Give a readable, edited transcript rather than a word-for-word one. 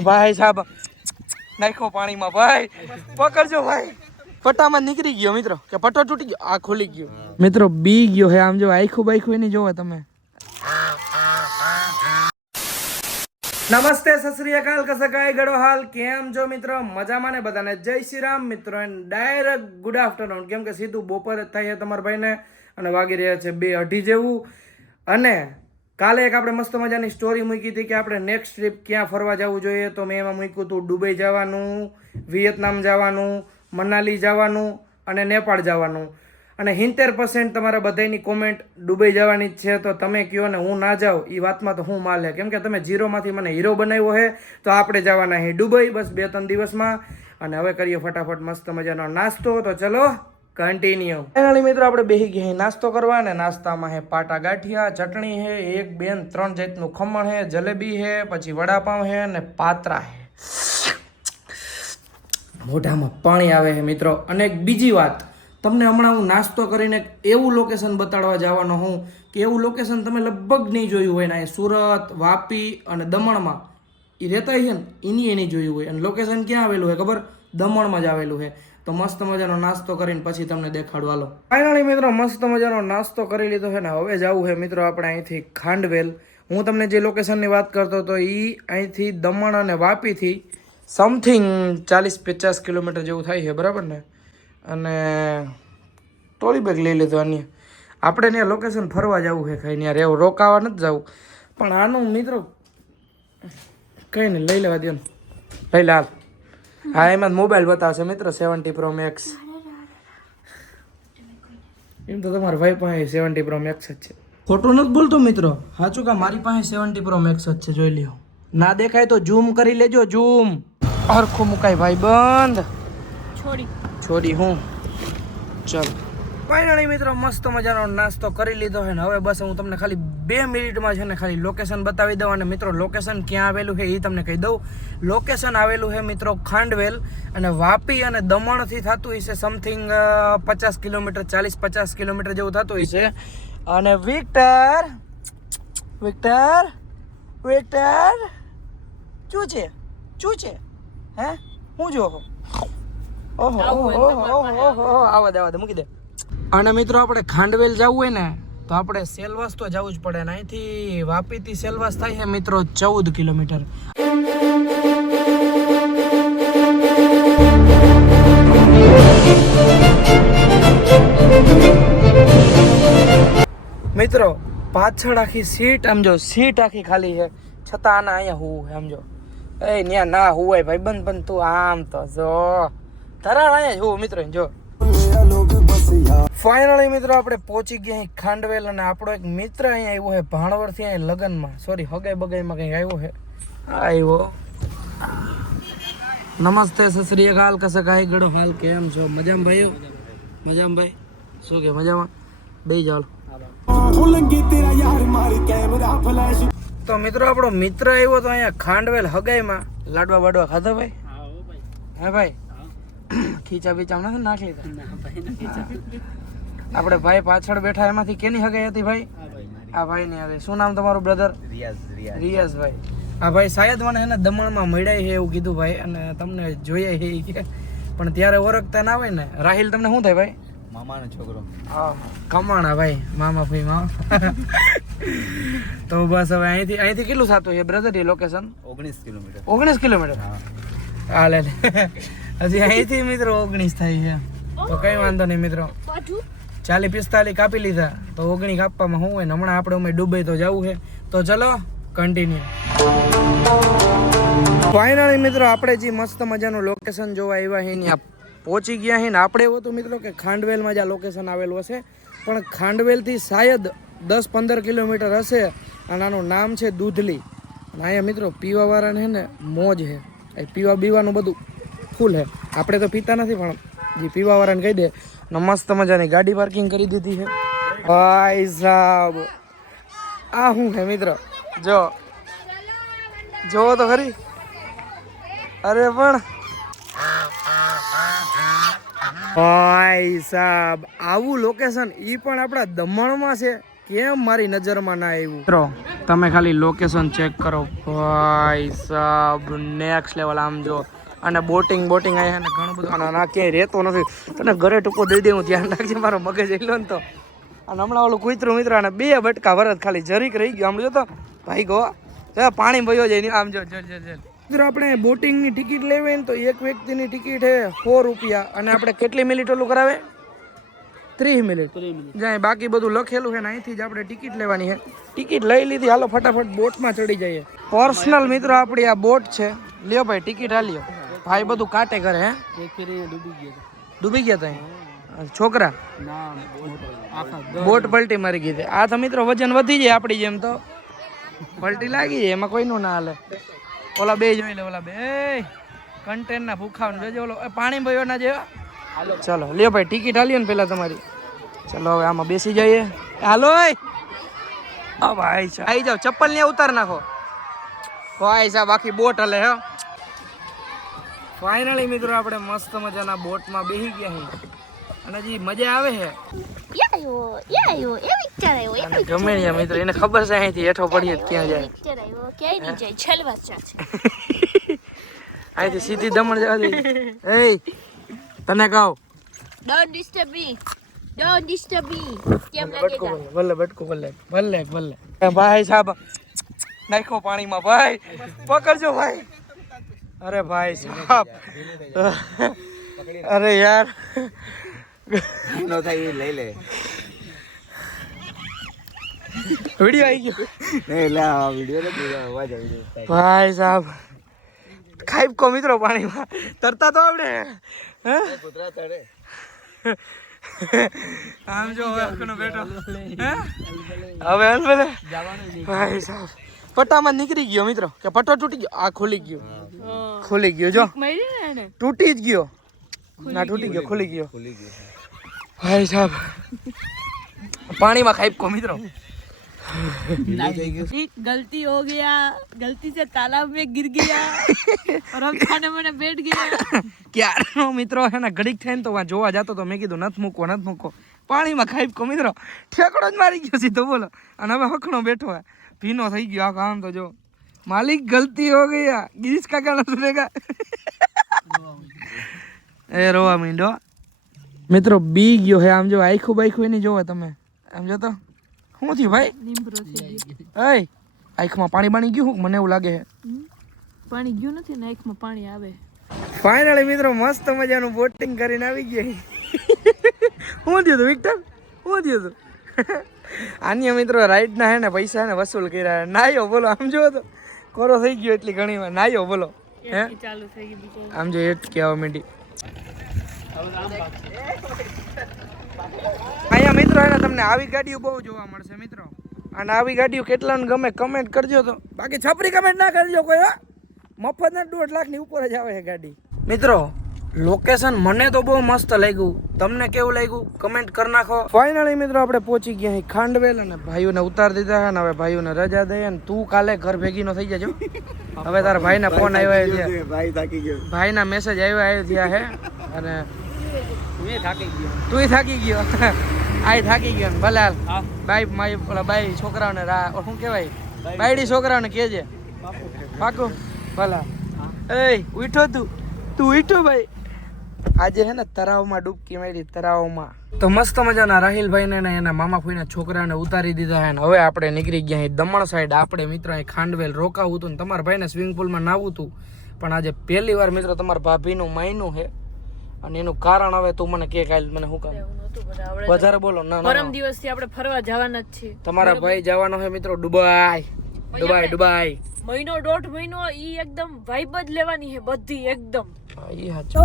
ભાઈ સાહેબ નાખો પાણીમાં ભાઈ, પકડજો ભાઈ. પટ્ટામાં નીકળી ગયો મિત્રો, કે પટ્ટો તૂટી ગયો, આ ખુલી ગયો મિત્રો, બી ગયો હે. આમ જો આખું બાઈખું એની જોવો તમે. નમસ્તે, સત શ્રી અકાલ, કસકાય ગડો હાલ, કેમ છો મિત્રો? મજામાં ને બધાને જય શ્રી રામ મિત્રો. એન્ડ ડાયરેક્ટ ગુડ આફ્ટરનૂન, કેમ કે સીધું બપોર જ થાય છે તમારા ભાઈને, અને વાગી રહ્યા છે 2:30 જેવું. અને કાલે એક આપણે મસ્ત મજાની સ્ટોરી મૂકી હતી કે આપણે નેક્સ્ટ ટ્રીપ ક્યાં ફરવા જવું જોઈએ. તો મેં એમાં મૂક્યું હતું દુબઈ જવાનું, વિયેતનામ જવાનું, મનાલી જવાનું અને નેપાળ જવાનું. અને 70% તમારા બધાની કોમેન્ટ દુબઈ જવાની જ છે. તો તમે કહો ને હું ના જાઉં એ વાતમાં તો હું માલે, કેમ કે તમે ઝીરોમાંથી મને હીરો બનાવ્યો છે. તો આપણે જવાના છે દુબઈ બસ 2-3 દિવસમાં. અને હવે કરીએ ફટાફટ મસ્ત મજાનો નાસ્તો. તો ચલો કન્ટિન્યુ. ફાઇનલી મિત્રો આપણે બેસી ગયા નાસ્તો કરવા. અને નાસ્તામાં હે પાટા ગાંઠિયા, ચટણી હે, 1 2 3 જાતનું ખમણ હે, જલેબી હે, પછી વડાપાઉં હે અને પાત્રા હે. મોઢામાં પાણી આવે છે મિત્રો. અને એક બીજી વાત, તમને હમણાં હું નાસ્તો કરીને એવું લોકેશન બતાડવા જવાનો હું કે એવું લોકેશન તમે લગભગ નહીં જોયું હોય ને. સુરત, વાપી અને દમણમાં એ રહેતા છે ને, એની જોયું હોય. અને લોકેશન ક્યાં આવેલું છે ખબર? દમણમાં જ આવેલું છે. તો મસ્ત મજાનો નાસ્તો કરીને પછી તમને દેખાડવા. હાલો ફાઇનલી મિત્રો મસ્ત મજાનો નાસ્તો કરી લીધો છે ને હવે જવું છે મિત્રો આપણે અહીંથી ખાંડવેલ. હું તમને જે લોકેશનની વાત કરતો હતો એ અહીંથી દમણ અને વાપીથી સમથિંગ 40-50 કિલોમીટર જેવું થાય છે, બરાબર ને? અને ટ્રોલી બેગ લઈ લીધો. અન્ય આપણે ત્યાં લોકેશન ફરવા જવું છે, ખાઈ ત્યાં રહેવું, રોકાવા નથી જવું. પણ આનું મિત્રો કંઈ નહીં, લઈ લેવા દો ને, લઈ લે હાલ. હા, એમાં મોબાઈલ બતાવશે મિત્રો 70 Pro Max. એમ તો તમારા ભાઈ પાસે 70 Pro Max જ છે. ખોટું નથી બોલતો મિત્રો, સાચું કા મારી પાસે 70 Pro Max જ છે. જોઈ લ્યો, ના દેખાય તો ઝૂમ કરી લેજો. ઝૂમ હરખું મુકાય ભાઈ, બંધ છોડી હું. ચાલ ફાઇનલી મિત્રો મસ્ત મજાનો નાસ્તો કરી લીધો છે ને હવે બસ હું તમને ખાલી 2 મિનિટમાં છે ને ખાલી લોકેશન બતાવી દઉં. અને મિત્રો લોકેશન ક્યાં આવેલું છે એ તમને કહી દઉં. લોકેશન આવેલું છે મિત્રો ખાંડવેલ. અને વાપી અને દમણથી થતું હશે સમથિંગ 50 કિલોમીટર, 40-50 કિલોમીટર જેવું થતું હશે. અને વિક્ટર શું છે હે? હું જો ઓહો આવા મૂકી દે. અને મિત્રો આપણે ખાંડવેલ જવું હોય ને તો આપણે સેલવાસ તો જવું જ પડે ને. અહીંથી વાપીથી સેલવાસ થાય છે મિત્રો 14 કિલોમીટર. મિત્રો પાછળ આખી સીટ સમજો, સીટ આખી ખાલી છે, છતાં આના અહીંયા હું સમજો. એ ન્યા ના હુવાય ભાઈ, બંધ તું આમ તો જો ધરાણ અહીંયા હું મિત્રો જો. ફાઇનલી મિત્રો આપણે પહોંચી ગયા ખાંડવેલ. અને આપણો એક મિત્ર અહીંયા આવ્યો છે ભાણવડથી, અહીંયા લગ્નમાં, સોરી હગાઈ બગાઈમાં કંઈક આવ્યો છે. આવ્યો. નમસ્તે, સત શ્રી અકાલ, કસકાય ગડો હાલ, કેમ છો? મજામાં ભાઈઓ? મજામાં ભાઈ? શું કે મજામાં? બે જાવ. તો મિત્રો આપણો મિત્ર આવ્યો તો અહીંયા ખાંડવેલ હગાઈમાં. લાડવા બાડવા ખાધા ભાઈ? હા ભાઈ, ખીચા બીચા નથી નાખી આપણે ભાઈ પાછળ બેઠા એમાંથી કેની હગાઈ હતી ભાઈ? આ ભાઈ ની હતી. શું નામ તમારું બ્રધર? રિયાઝ ભાઈ. આ ભાઈ શાયદ મને એને દમણમાં મળ્યા છે એવું કીધું ભાઈ. અને તમને જોઈએ છે કે પણ ત્યારે ઓળખતા ના હોય ને. રાહિલ તમને શું થાય ભાઈ? મામાનો છોકરો. હા, કમાણા ભાઈ, મામા ભાઈ મામા. તો બસ હવે અહીંથી કેટલું થતું છે બ્રધર એ લોકેશન? 19 કિલોમીટર. હા લે હજી અહીંથી મિત્રો 19 થાય છે. તો કઈ વાંધો નહીં મિત્રો, 40-45 કાપી લીધા તો 19 કાપવામાં શું હોય ને. હમણાં આપણે અમે દુબઈ તો જવું છે. તો ચલો કન્ટિન્યુ. ફાઇનલી મિત્રો આપણે જે મસ્ત મજાનું લોકેશન જોવા આવ્યા છે ત્યાં પહોંચી ગયા છે. ને આપણે એવું હતું મિત્રો કે ખાંડવેલમાં જ આ લોકેશન આવેલું હશે, પણ ખાંડવેલથી શાયદ 10-15 કિલોમીટર હશે. અને આનું નામ છે દૂધલી. અને અહીંયા મિત્રો પીવાવાળાને છે ને મોજ છે, પીવા બીવાનું બધું ફૂલ છે. આપણે તો પીતા નથી પણ જે પીવાવાળાને કહી દે. મસ્ત મજાની ગાડી પાર્કિંગ કરી દીધી છે ભાઈ સાહેબ. આ શું છે મિત્રો? જો તો ખરી. અરે પણ ભાઈ સાહેબ આવું લોકેશન ઈ પણ આપણા દમણમાં છે. કેમ મારી નજરમાં ના આવ્યું મિત્રો? તમે ખાલી લોકેશન ચેક કરો ભાઈ સાહેબ, નેક્સ્ટ લેવલ. આમ જો અને બોટિંગ અહીંયા ને ઘણું બધું. અને ના ક્યાંય રહેતો નથી, તને ઘરે ટૂંકો દઈ દે, હું ધ્યાન રાખજે, મારો મગજ એલો ને તો. અને હમણાં ઓલું કૂતરું મિત્ર અને 2 બટકા વરત ખાલી જરીક રહી ગયો. આમ જો તો ભાઈ ગો પાણી ભયો જાય. આમ જો મિત્રો આપણે બોટિંગની ટિકિટ લેવી ને તો એક વ્યક્તિની ટિકિટ હે 100 રૂપિયા. અને આપણે કેટલી મિનિટ ઓલું કરાવે? 30 મિનિટ. જાય બાકી બધું લખેલું છે ને અહીંથી જ આપણે ટિકિટ લેવાની છે. ટિકિટ લઈ લીધી, હાલો ફટાફટ બોટમાં ચડી જઈએ. પર્સનલ મિત્રો આપણી આ બોટ છે. લ્યો ભાઈ ટિકિટ હાલ્યો. ભાઈ બધું કાટે કરે હે. ડૂબી ગયા તા છોકરા? બોટ પલટી મારી ગઈ હતી. આ તો મિત્રો વજન વધી જાય આપણી જેમ, તો પલટી લાગી જાય, એમાં કોઈનું ના હાલે. ઓલા બે જોઈ લે, ઓલા બે કન્ટેન ના ભૂખાવ ને ઓલો પાણી ભયો ના જેવા. ચલો લ્યો ભાઈ ટિકિટ હાલ્યો ને પેલા તમારી. ચલો હવે આમાં બેસી જઈએ. હાલો ભાઈ આવી જાઓ, ચપ્પલ ને ઉતાર નાખો ભાઈ સાહેબ, આખી બોટ હલે હે. ફાઇનલી મિત્રો આપણે મસ્ત મજાના બોટમાં બેસી ગયા છે અને હજી મજા આવે છે. ગમે ત્યાં મિત્રો એને ખબર છે અહીંથી હેઠો પડીએ ક્યાં જાય. અહીંથી સીધી દમણ જવા દે. તને કહું Don't disturb me. Don't disturb me. કેમ લાગે છે? ભલે ભાઈ સાહેબ નાખો પાણીમાં ભાઈ, પકડજો ભાઈ. અરે ભાઈ સાહેબ, અરે યાર નો થાય એ લઈ લે. વિડિયો આવી ગયો. નહીં લે, આ વિડિયો નથી, અવાજ આવી ગયો. ભાઈ સાહેબ ખાઈ કો મિત્રો પાણીમાં તરતા તો આપણે હે કૂતરા ચડે. આમ જો હવે બેઠો હવે ભલે ભાઈ સાહેબ પટ્ટામાં નીકળી ગયો મિત્રો, કે પટ્ટો તૂટી ગયો. આ ખુલી ગયો જો, તૂટી જ ગયો ના, તૂટી ગયો, ખુલી ગયો ભાઈ સાહેબ. પાણીમાં ખાઈ કો મિત્રો. गलती हो गया, गलती से तालाब में गिर गया और हम खाने में बैठ गया. ક્યારનો મિત્રો હે ને ઘડીક થાય ને તો જોવા જતો તો મેં કીધું નથી મૂકો. પાણીમાં ખાઈ કો મિત્રો, ઠેકડો જ મારી ગયો સીધો બોલો. અને હવે હખણો બેઠો હે, ભીનો થઈ ગયો આ કામ. તો જો માલિક ગલતી હો ગયા, ગિરીશ કાકા ના સુનેગા. એ રોવા મીંડો મિત્રો બી ગયો હે. આમ જો આખું બાઈખું એની જોવો તમે, આમ જો તો શું થયું ભાઈ? આંખમાં પાણી ગયું? મને એવું લાગે છે પાણી ગયું નથી ને, આંખમાં પાણી આવે. ફાઇનલી મિત્રો મસ્ત મજાનું બોટિંગ કરીને આવી ગયા. શું થયું હતું વિક્ટર? શું થયું હતું? આની મિત્રો રાઈડ ના હે ને પૈસા ને વસૂલ કર્યા. નાયો બોલો, આમ જો તો કોરો થઈ ગયો એટલી ઘણી વાર. નાયો બોલો હે, ચાલુ થઈ ગઈ. આમ જો એટ કેવા માંડી. અહીંયા મિત્રો એને તમને આવી ગાડીઓ બહુ જોવા મળશે મિત્રો. અને આવી ગાડીઓ કેટલાને ગમે કમેન્ટ કરજો. તો બાકી છપરી કમેન્ટ ના કરજો કોઈ, મફત ના 1.5 લાખની ઉપર જ આવે છે ગાડી. મિત્રો લોકેશન મને તો બહુ મસ્ત લાગ્યું, તમને કેવું લાગ્યું કમેન્ટ કરી નાખો. ફાઇનલી મિત્રો આપણે પહોંચી ગયા અહીં ખાંડવેલ અને ભાઈઓને ઉતાર દીધા છે. હવે ભાઈઓને રજા દઈએ ને તું કાલે ઘર ભેગી નો થઈ જજો. હવે તારા ભાઈના ફોન આવ્યા છે, ભાઈ થાકી ગયો, ભાઈના મેસેજ આવ્યા થયા છે. અને તું થાકી ગયો આય થાકી ગયો ને ભલે હાલ બાઈ મારી ઓલા બાઈ છોકરાઓને શું કહેવાય, બાયડી છોકરાઓને કહેજે પાકું. ભલે એ ઉઠો તું ઉઠો ભાઈ. આજે હે ને તળાવમાં ડૂબકી મારી, તળાવમાં. તો મસ્ત મજાના રાહિલભાઈ ને એના મામા ફોઈના છોકરાને ઉતારી દીધા હે ને હવે આપણે નીકળી ગયા દમણ સાઈડ. આપણે મિત્રો અહીં ખાંડવેલ રોકાવું હતું ને તમારા ભાઈને સ્વિમિંગ પુલમાં નાવું હતું, પણ આજે પહેલી વાર મિત્રો તમારા ભાભીનું માયનું છે. અને એનું કારણ હવે તું મને કે કાલ મને શું કામ વધારે બોલો. ના પરમ દિવસથી આપણે ફરવા જવાના જ છીએ. તમારા ભાઈ જવાનો છે મિત્રો દુબઈ. મહિનો 1.5 મહિનો ઈ એકદમ વાઇબ જ લેવાની છે બધી એકદમ. ઈ હાચું.